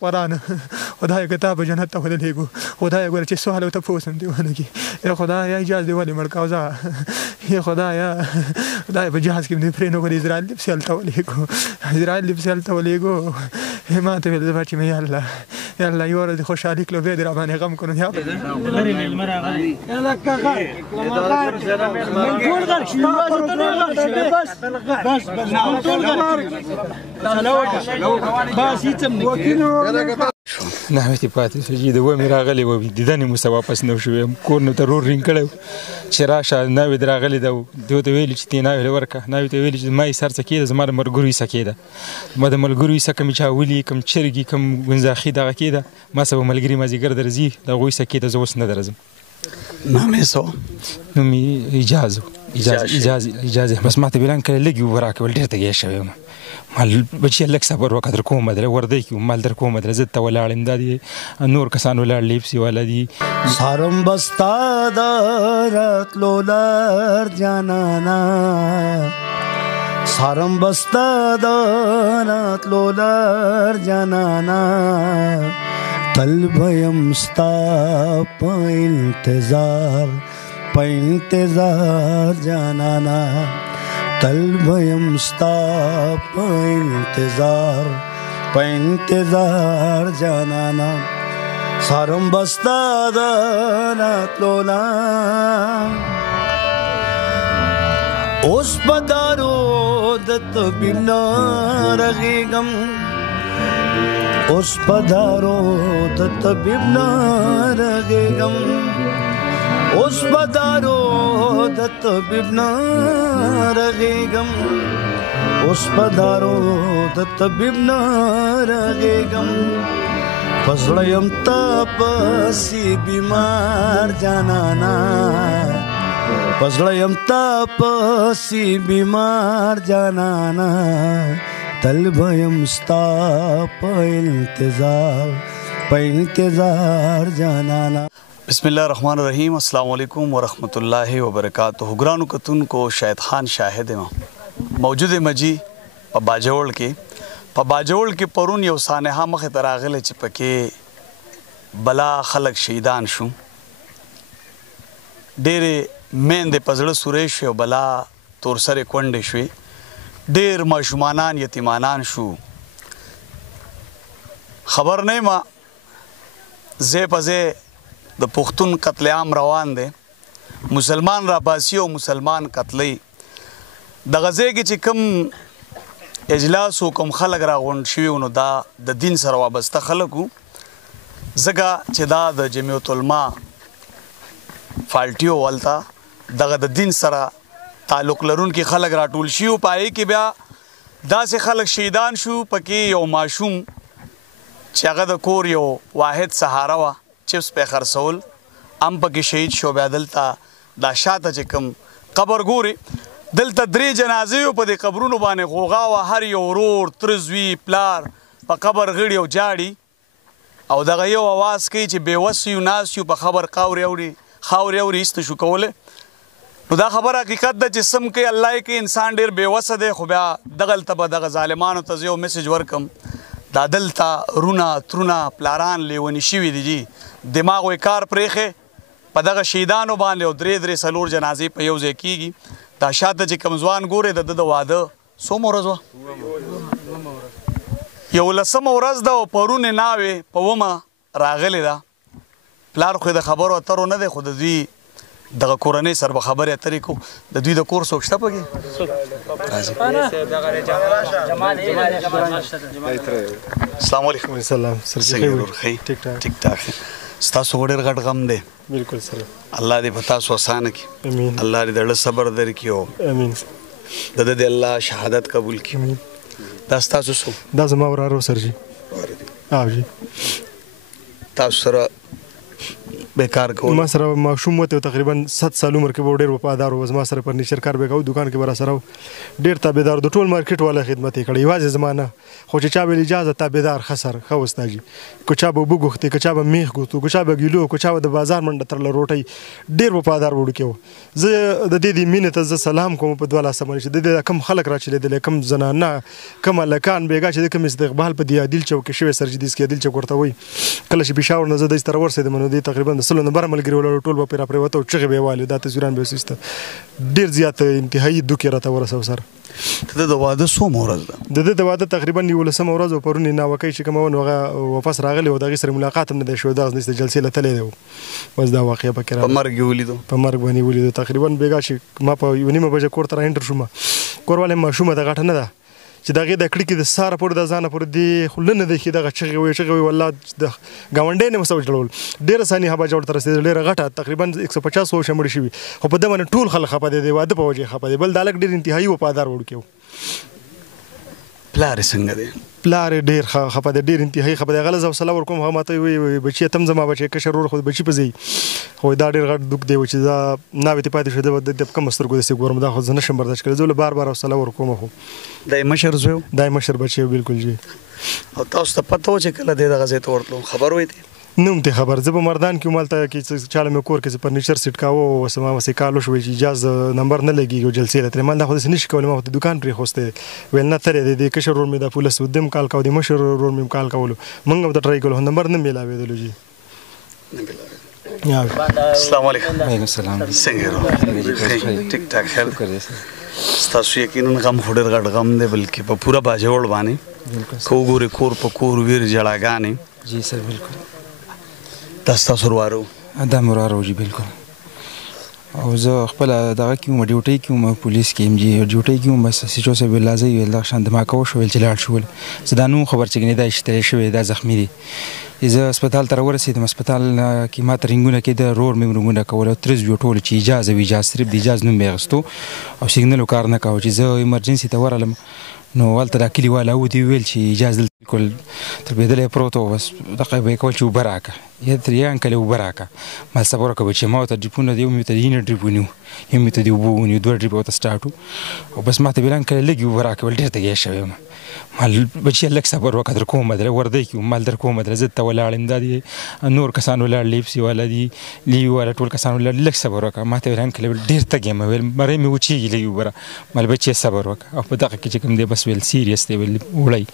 قرآن خدای کتاب جنت ته ولېږو خدای ګوره چې سوال او تپوس هم دې ونه کړي یا خدایه اجازه دې ولې مړ کوزه یا خدایه خدای په جهاز کې دې پرې نه کړي اسرائیل دې پسې هلته ولېږو اسرائیل دې پسې هلته ولېږو ما ته ویل بچې مې یا الله یو ورځ خوشحالي کړو بیا دې راباندې غم کړو یا نحوتې پاتې شو چې د ومې راغلی و دیدن مو څه واپس نه شوی کور نو ته رور رینګ کړی چې راشه ناوې دې راغلې ده دوی ته ویلي چې ته یې ناوې ورکړه ناوې ته ویلي چې ما یې سر څه کېده زما د ملګرو یې څه کېده ما د ملګرو یې څه کم چاولي کم چرګي کم ګنځاخي دغه کېده ما څه به ملګري مازدیګر درځي د هغوی څه کېده زه اوس نه درځم نام یې څه نوم یې اجازه بس ما ته بلان کړی لږ یې اوبه راکول ډېر تږی شوی یم مال بچی لږ صبر وکړه در کومه دره وردی کې مال در کومه دره زه ته ولاړم دا دي نور کسان ولاړ لیپسي والا دي سارم بستا د راتلو لار جانانا سارم بستا د راتلو لار جانانا تل بیم ستا په انتظار جانانا تل بیم ستا په انتظار جانانا سارم بستا د راتلو لار اوس په دارو د طبیب نه رغېږم اوس په دارو د طبیب نه رغېږم اوس په دارو د طبیب نه رغېږم اوس په دارو د طبیب نه رغېږم په زړه یم تا پسې بیمار جانانا په زړه یم تا پسې بیمار جانانا تل به یم ستا په انتظار جانانا بسم الله الرحمن الرحیم السلام علیکم ورحمۃ اللہ وبرکاتہ ګرانو کتونکو شاهد خان شاهد ما موجود مجی په باجوړ کې پرون یو سانحه مخه تراغله چې پکې بلا خلق شهیدان شو ډېرې میندې په زړه سورې شوې او بلا تور سرې کونډې شوې ډېر ماشومانان یتیمانان شو خبر نه ما زه په زه د پښتون قتل عام روان دی مسلمان را باسی او مسلمان قتلی د غزې کې چې کوم اجلاس او کوم خلک راغونډ شوي نو دا د دین سره وابسته خلک وو ځکه چې دا د جمعیت العلما فالټیو ولته دغه د دین سره تعلق لرونکي خلک راټول شي او پای کې بیا داسې خلک شهیدان شو پکې یو ماشوم چې هغه د کور یو واحد سهاره وه چپس په خرڅول ام پکې شهید شو بیا دلته دا شاته چې کوم قبر ګوري دلته 3 جنازې په دې قبرونو باندې غوغا وه هر یو ورور تره زوی پلار په قبر غړي او جاړي او دغه یو اواز کوي چې بېوس یو ناست یو په خبر خاورې اوري ایسته شو کولی نو دا خبر حقیقت ده چې سم کوي الله یې کوي انسان ډېر بېوسه دی خو بیا دغلته به دغه ظالمانو ته زه یو میسج ورکم دا دلته رونه ترونه پلاران لیوني شوي دي جي دماغ یې کار پرېښې په دغه شهیدانو باندې او 3 4 جنازې په یو ځای کېږي دا شاته چې کوم ځوان ګورې د واده څومره ورځ وه 11مه ورځ ده او پرون یې ناوې په 10مه راغلې ده پلار خو د خبرو اترو نه دی خو د دوی دغه کورنۍ سره به خبرې اترې کو د دوی د کور څوک شته پکې السلام علیکم ټیک ټاک ستاسو ډېر غټ غم دی بالکل سره الله دې په تاسو اسانه کړي امین الله دې د زړه صبر درکړي او امین د دې الله شهادت قبول کړي دا ستاسو څه دا زما وراره سر جی او جی تاسو سره بیکار کول ما سره ماشوم وته تقریبا 7 سال عمر کې ډېر وفادار و ما سره فرنیچر کار به کو دکان کې ورا سره ډېر تابعدار د ټول مارکیټ والا خدمت یې کړی یوازې زمانہ خو چې چا به اجازه تابعدار خسر خو استاجي کو چا به وګوختي کو چا به میخ ګوتو کو چا به ګیلو کو چا د بازار منډه تر روټي ډېر وفادار وړو کې زه د دې مینه ته ز سلام کوم په دوه لاس باندې د دې کم خلک راچلې د کم زنانه کم لکان بیګا چې د کم استقبال په دی عادل چوک کې شوی سرجديس کې عادل چوک ورته وي کله چې پېښور نه زه د ستر ورسې د منو دی تقریبا د سلو نمبر ملګری ولر ټول په پیرا پریوته او چغه به والي د تصویران به سیسته ډیر زیات انتهایی دوکې راته ورسو سر ته د واده سو مورز ده د واده تقریبا یو لسم ورځ او پرونی نا وکي چې کوم نو واپس راغلی او دغه سره ملاقات هم نه شو دغه نست جلسې لته دی بس دا واقعیا پکې په مرګ ولیدو باندې ولیدو تقریبا بیګا چې ما په یو نیمه بجې کور ته انټر شوم کورواله ما شومه د غټه نه ده چې دغه د کړي کې د ساره پر د ځانه پر دی خلنه د کې دغه چغه وي والله د گاونډې نه مسو جوړول ډیر ثاني هبا جوړ تر رسیدل ډیر غټه تقریبا 150 او شمړ شي خو په دمن ټول خلک خپه دي واده په وجه خپه دي بل دالک ډیر انتهایی وفادار وړکیو پلار څنګه دی پلار ډیر خپه دي ډیر انتهایی خپه دي غلظ او سلام ورکوم هم ته وي بچي تم زما بچي کشر ور خو بچي پزي خو دا ډیر غټ دوک دی چې دا ناوي ته پاتې شو د کم سترګو د سي ګورم دا خو زنه شم برداشت کړل زول بار بار سلام ورکوم خو دای مشر زو دای مشر بچي بالکل جی او تاسو ته پته و چې کله دغه ځای ته ورتلو خبر وای دی نوم ته خبر زه په مردان کې مالته کې چاله مې کور کې فرنیچر سیټ کاوه او سما وسې کالو شو چې اجازه نمبر نه لګي او جلسې لته مال دا خو نشي کولای ما ته دکان پرې خوسته ویل نه ترې د کشر رور مې د پولیس ودم کال کاو د مشر رور مې کال کولو منګ د ټرای کولو نمبر نه ملاوي دلو جی السلام علیکم وعلیکم السلام څنګه ټیک ټاک خیر تاسو یقینا غم خوري غټ غم دی بلکې په پورا باجوړ باندې کو ګوري کور په کور ویر جړاګانې جی سر بالکل تاسو سروارو دا مرارو جی بالکل او زه خپل دغه کوم ډیوټي کوم پولیس کې ام جی ډیوټي کوم بس سچو سه ویل لازم ویل دا شان دما کو شو ویل چلاړ شو زه دا نو خبر چې نه دا اشتری شوی دا زخمی دي زه هسپتال ته ورسېدم هسپتال کې ما ته رنګونه کې د رور مې رنګونه کول او ترز یو ټول چې اجازه وی اجازه صرف د اجازه نوم بیغستو او سیګنل کار نه کاوه چې زه ایمرجنسي ته ورالم نو ولته دا کلیواله و دی ویل چې اجازه بالکل تر بدلې پروتو بس دغه به کول چې وبراکه یتریان کله وبراکه ما صبر وکړ چې ما ته ډیپونه دی مې ته دینه ډیپونیو هم ته دی وبونی دوه ډیپو ته سٹارټو او بس ما ته بلان کله لګي وبراکه ول ډیر ته یې شوی مال بچی لک صبر وکړ کوم در وردی کوم مال در کوم در زت ولاړم دادی نور کسان ولاړ لیپسی ولدي لی ولا ټول کسان ولاړ لک صبر وکړ ما ته بلان کله ډیر ته ګم ول مری مې وچی لګي وبره مال بچی صبر وکړ او په دغه کې کوم دی بس ویل سیریس دی ویل وړي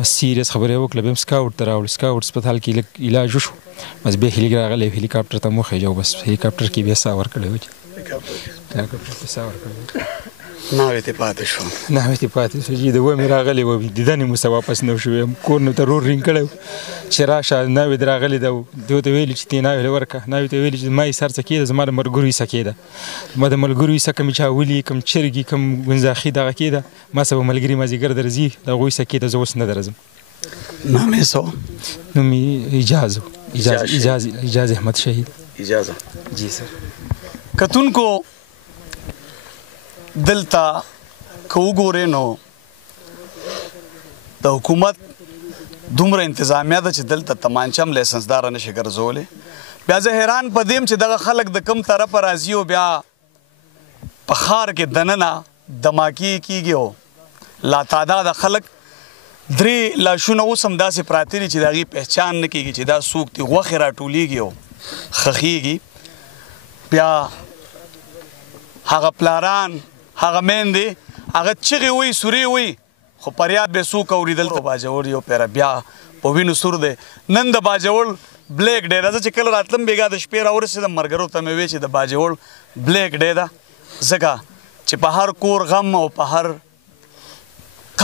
بس سیریس خبره وکړه بهم سکاوټ تراول سکاوټ هسپتال کې علاج وشو بس به هلیکاپټر ته مخه جو بس هلیکاپټر کې به ساور کړو هلیکاپټر کې ساور کړو ناوې ته پاتې شو چې د و مې راغلی و دیدن مو سه واپس نه شو کور نو ته رور رینګ کړو چې راشه ناوې د راغلی ده دوی ته ویلي چې تی ناوې ورکه ناوې ته ویلي چې ما یې سر څه کېده زما د ملګرو یې څه کېده ما د ملګرو یې څه کم چا ولي کم چرګي کم ګنزاخي دغه کېده ما سه به ملګري مازدیګر درځي د هغوی څه کېده زه اوس نه درځم نامې سو نوم یې اجازه احمد شهید اجازه جی سر کتونکو دلته که وګورئ نو د حکومت دومره انتظامیه ده چې دلته تمانچه هم لایسنسداره نشي ګرځولی بیا زه حیران په دې یم چې دغه خلک د کوم طرفه راځي او بیا په ښار کې دننه دماکي کېږي او لا تعداده خلک درې لاشونه اوس هم داسې پراته دي چې د هغې پهچان نه کېږي چې دا څوک دي غوښې راټولېږي او خښېږي بیا هغه پلاران هغه میندې هغه چغې وي سورې وي خو پریاد به څوک اورېدل ته باجوړ یو پیره بیا په وینو سور دی نن د باجوړ بلیک ډے ده زه چې کله راتلم بیګا د شپې راورسېدم ملګرو ته مې وی چې د باجوړ بلیک ډے ده ځکه چې په هر کور غم او په هر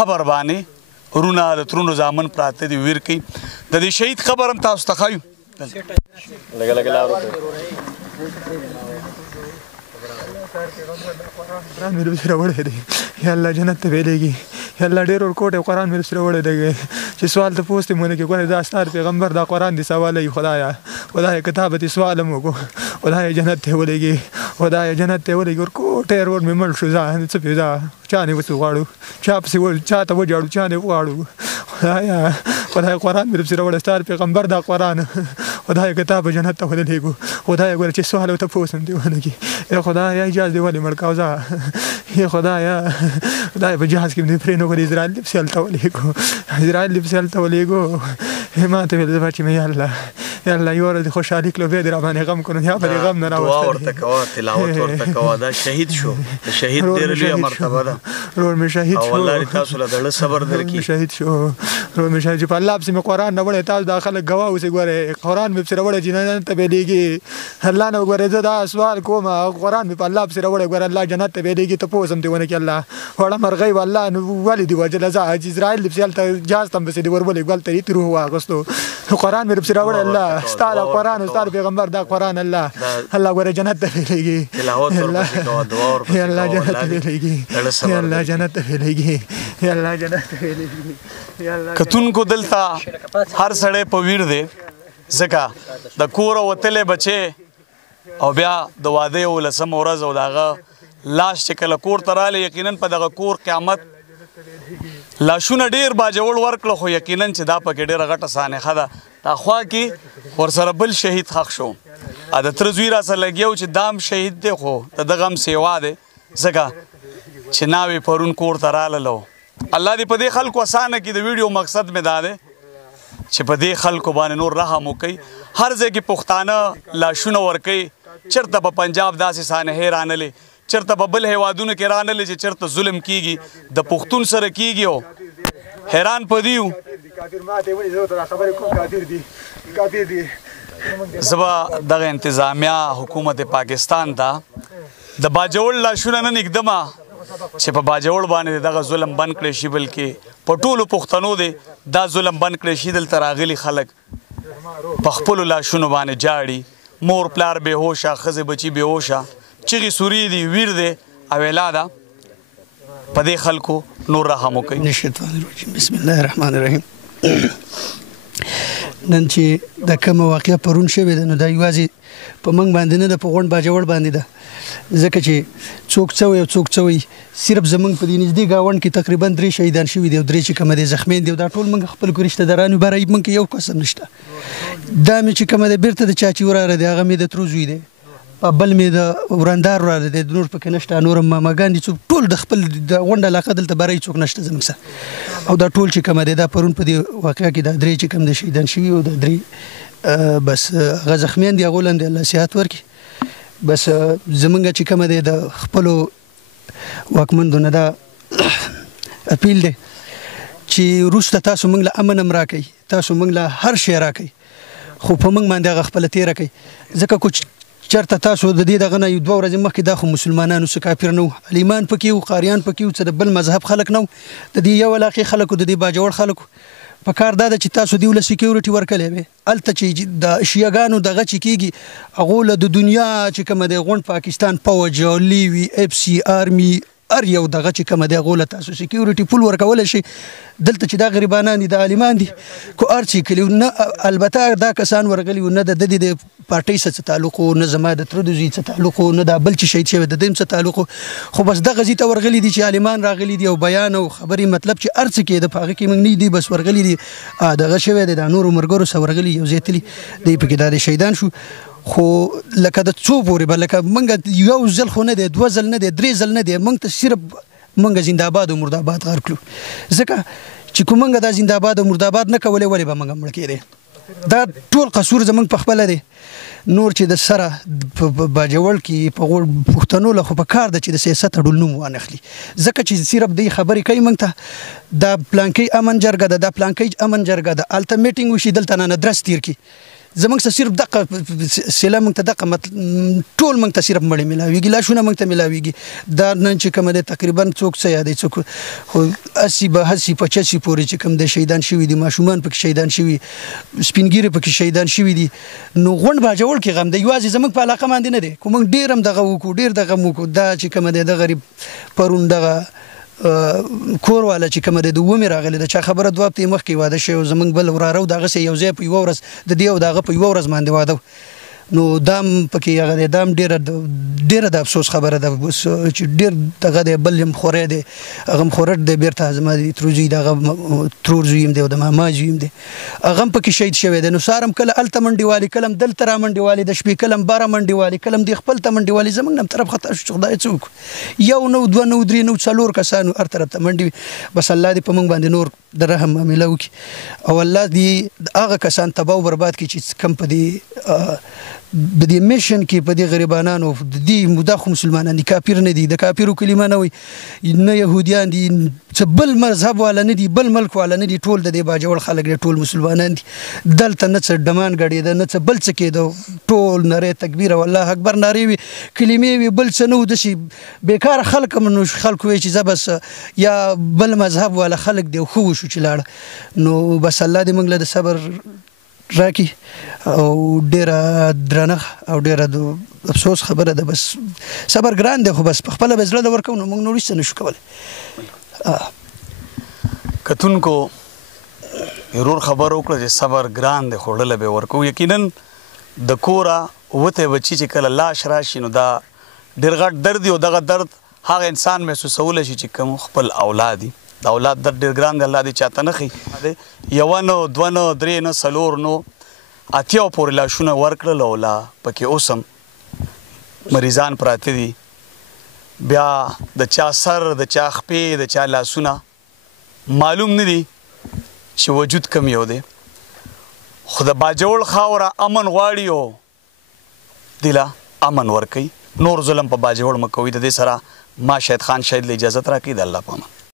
قبر باندې ورونه د ترونو زامن پراته دي ویر کوي د دې شهید خبر هم تاسو ته ښایو قرآن مې سره وړی دی یا الله جنت ته ویلېږي یا الله ډېر ورکوټ قرآن مې سره وړی دی چې سوال ته پوسټ مونه کې ګورې دا ستار پیغمبر دا قرآن دی سواله خدایا کتابت سوال مو کو خدایا جنت ته ولېږي خدایا جنت ته ولېږي ورکوټ ور مې مړ شو ځه څه پیدا چا نه وسو غواړو چا پسې چا ته وجاړو چا نه غواړو خدایا قرآن مې سره وړی ستار پیغمبر دا قرآن خدای که تا به جنت ته ودلېږو خدای ګوره چې سوال او تپوس هم دې ونه کړي یا خدای اجازه دې ولې مړ کاو ځه یا خدای په جهاز کې مې پرې نه کړې اسرائیل دې پسې هلته ولېږو اسرائیل دې پسې هلته ولېږو ما ته ویل چې مې یا الله یو ورځ خوشحالي کړو بیا دې راباندې غم کړو یا به دې غم نه راوستلی دعا ورته کوه تلاوت ورته کوه دا شهید شو د شهید ډېره لویه مرتبه ده ورور مې شهید شو او الله دې تاسو له زړه صبر درکړي شهید شو ورور مې شهید شو په الله پسې مې قرآن نه وړی تاسو دا خلک ګواه اوسئ ګورئ قرآن مې پسې راوړی جنت ته بهېږي الله نه وګورئ زه دا سوال کوم قرآن مې په الله پسې راوړی ګوره الله جنت ته بهېږي تپوس هم دې ونه کړي الله وړه مرغۍ و الله نو ولې دې وژله ځه اسرائیل دې پسې هلته جهاز ته هم پسې دې ورولېږو هلته یې روح واخیستو قرآن مې پسې راوړی الله ستا دا قرآن او ستا د پیغمبر دا قرآن الله ګوره جنت ته بهېږي تلاوت ورپسې کوه دعا ورپسې کوه الله جنت ته بهېږي الله جنت ته بهېږي الله جنت ته بهېږي کتونکو دلته هر سړی په ویر دی ځکه د کوره وتلی بچی او بیا د واده یولسمه ورځ او د هغه لاس چې کله کور ته رالی یقینا په دغه کور قیامت لاشونه ډېر باجوړ ورکړه خو یقینا چې دا پکې ډېره غټه سانحه ده دا خوا کې ورسره بل شهید ښخ شو د تره زوی راسره لګیا و چې دام شهید دی خو د دغه هم سیوا دی ځکه چې ناوې پرون کور ته راللو الله دې په دې خلکو اسانه کړي د ویډیو مقصد مې دا دی چې په دې خلکو باندې نور رحم وکړي هر ځای کې پښتانه لاشونه ورکوي چېرته په پنجاب داسې سانحې رانلې چېرته په بل هیوادونو کې رانلې چې چېرته ظلم کیږي د پښتون سره کیږي او حیران په دې یو زه به دغه انتظامیه حکومت پاکستان ته د باجوړ لاشونه نه نږدمه چې په باجوړ باندې دغه ظلم بند کړی شي بلکې په ټولو پښتنو دی دا ظلم بند کړی شي دلته راغلي خلک په خپلو لاشونو باندې جاړي مور پلار بېهوشه ښځې بچي بېهوشه چغې سوري دي ویر دی او اعلا ده په دې خلکو نور رحم وکړي بسم الله الرحمن الرحیم نن چې د کومه واقعه پرون شوې ده نو دا یوازې په موږ باندې نه ده په غونډ باجوړ باندې ده ځکه چې څوک څه وایي او څوک څه وایي صرف زموږ په دې نږدې ګاونډ کې تقریبا 3 شهیدان شوي دي او 3 چې کومه دي زخمیان دي او دا ټول موږ خپل رشته داران یو برای موږ یو کس هم نشته دا مې چې کومه ده بیرته د چاچي وراره دی هغه مې د ترو زوی دی بل مې د ورندار وراره دی نور پکې نشته نور ماماګان دي څوک ټول د خپل د غونډ علاقه دلته برای څوک نشته زموږ سره او دا ټول چې کومه دی دا پرون په دې واقعه کې دا 3 چې کوم د شهیدان شوي او دا 3 بس هغه زخمیان دي هغو لاندې الله صحت ورکړي بس زمونږ چې کومه دی د خپلو واکمندو نه دا اپیل دی چې وروسته تاسو موږ له امن هم راکئ تاسو موږ له هر شی راکئ خو په موږ باندې هغه خپله تېره کوئ ځکه کو چېرته تاسو د دې دغه نه 2 ورځې مخکې دا خو مسلمانانو څه کافر نه وو علیمان پکې وو قاریان پکې وو څه د بل مذهب خلک نه وو د دې یو علاقې خلکو د دې باجوړ خلکو په کار دا ده چې تاسو دیو له سکیورټي ورکړی وې هلته چې د شیعګانو دغه چې کېږي هغو له د دنیا چې کومه دی غونډ پاکستان پوج او لیوي اف سي آرمي هر یو دغه چې کومه دی هغو له تاسو سکیورټي پول ورکولی شي دلته چې دا غریبانان دي د عالمان دي کو هر څه کلي نه البته دا کسان ورغلي وو نه د دې د پارټۍ سره څه تعلق و نه زما د تره د زوی څه تعلق و نه دا بل چې شهید شوی د دې څه تعلق خو بس دغه ځای ته ورغلي دي چې عالمان راغلي دي او بیان او خبرې مطلب چې هر څه کېده په هغه کې موږ نه دي بس ورغلي دي دغه شوی دی د نورو ملګرو سره ورغلي یو ځای تلي دی پکې دا د شهیدان شو خو لکه د څو پورې به لکه موږ یو ځل خو نه دی 2 ځل نه دی 3 ځل نه دی موږ ته صرف موږ زنده‌باد او مرده‌باد غار کړو ځکه چې کوم موږ دا زنده‌باد او مرده‌باد نه کولې ولې به موږ مړ کېدی دا ټول قصور زموږ په خپله دی نور چې د سره په باجوړ کې په پښتنو له خو په کار ده چې د سیاست اډول نوم وانخلي ځکه چې صرف دې خبرې کوي موږ ته دا پلانکۍ امن جرګه ده دا پلانکۍ امن جرګه ده هلته میټینګ وشي دلته نه درس تیر کړي زموږ سره صرف دغه سیله موږ ته دغه ټول موږ ته صرف مړی میلاویږي لاشونه موږ ته میلاویږي دا نن چې کومه دی تقریبا څوک څه یادوي څوک خو 80 به 85 پورې چې کوم دی شهیدان شوي دي ماشومان پکې شهیدان شوي سپین ږیرې پکې شهیدان شوي دي نو غونډ باجوړ کې غم دی یوازې زموږ په علاقه باندې نه دی خو موږ ډېر هم دغه وکړو ډېر دغه وکړو دا چې کومه دی د غریب پرون دغه کور والا چې کومه د 2 راغلی د چا خبره 2 هفتې مخکې واده شوی زموږ بل وراره دغسې یو ځای په یوه ورځ د دې او د هغه په یوه ورځ باندې واده نو دام پکې هغه دی دام ډېره د افسوس خبره ده چې ډېر دغه دی بل یم خوری دی هغه هم خورټ دی بېرته زما د ترور زوی د هغه ترور زوی هم دی او د ماما زوی هم دی هغه هم پکې شهید شوی دی نو سار هم کله هلته منډې والي کله هم دلته را منډې والي د شپې کله هم باره منډې والي کله هم دې خپل ته منډې والي زموږ نه هم طرف خطا شو چې خدای څه وکړو یو نو دوه نو درې نو څلور کسانو هر طرف ته منډې بس الله دې په موږ باندې نور د رحم معامله وکړي او الله دې هغه کسان تباه او برباد کړي چې کم په د دې میشن کې په دې غریبانانو د دې موده خو مسلمانان دي کافر نه دي د کافرو کلمه نه وي نه یهودیان دي څه بل مذهب والا نه دي بل ملک والا نه دي ټول د دې باجوړ خلک دي ټول مسلمانان دي دلته نه څه ډمان غړېده نه څه بل څه کېده ټول نارې تکبیر والله اکبر نارې وي کلمې وي بل څه نه داسې بیکار خلک هم نو خلکو وایي چې زه بس یا بل مذهب والا خلک دی خو وشو چې لاړه نو بس الله دې موږ له د صبر راکړي او ډېره درنه او ډېره د افسوس خبره ده بس صبر ګران دی خو بس په خپله به زړه د ورکوو نو موږ نور هېڅ نشو کولی کتونکو ورور خبر وکړه چې صبر ګران دی خو ډله به ورکوو یقینا د کوره وتی بچي چې کله لاش راشي نو دا ډېر غټ درد او دغه درد هغه انسان محسوسولی شي چې کوم خپل اولاد دي د اولاد درد ډېر ګران دی الله دې چاته نه ښي یوه نه دوه نه درې نه څلور نو اتیاو پورې لاشونه ورکړل او لا پکې اوس هم مریضان پراته دي بیا د چا سر د چا خپې د چا لاسونه معلوم نه دي چې وجود کم یو دی خو د باجوړ خاوره امن غواړي او دله امن ورکوي نور ظلم په باجوړ مه کوئ د دې سره ما شهید خان شهید له اجازت راکړي د الله په امان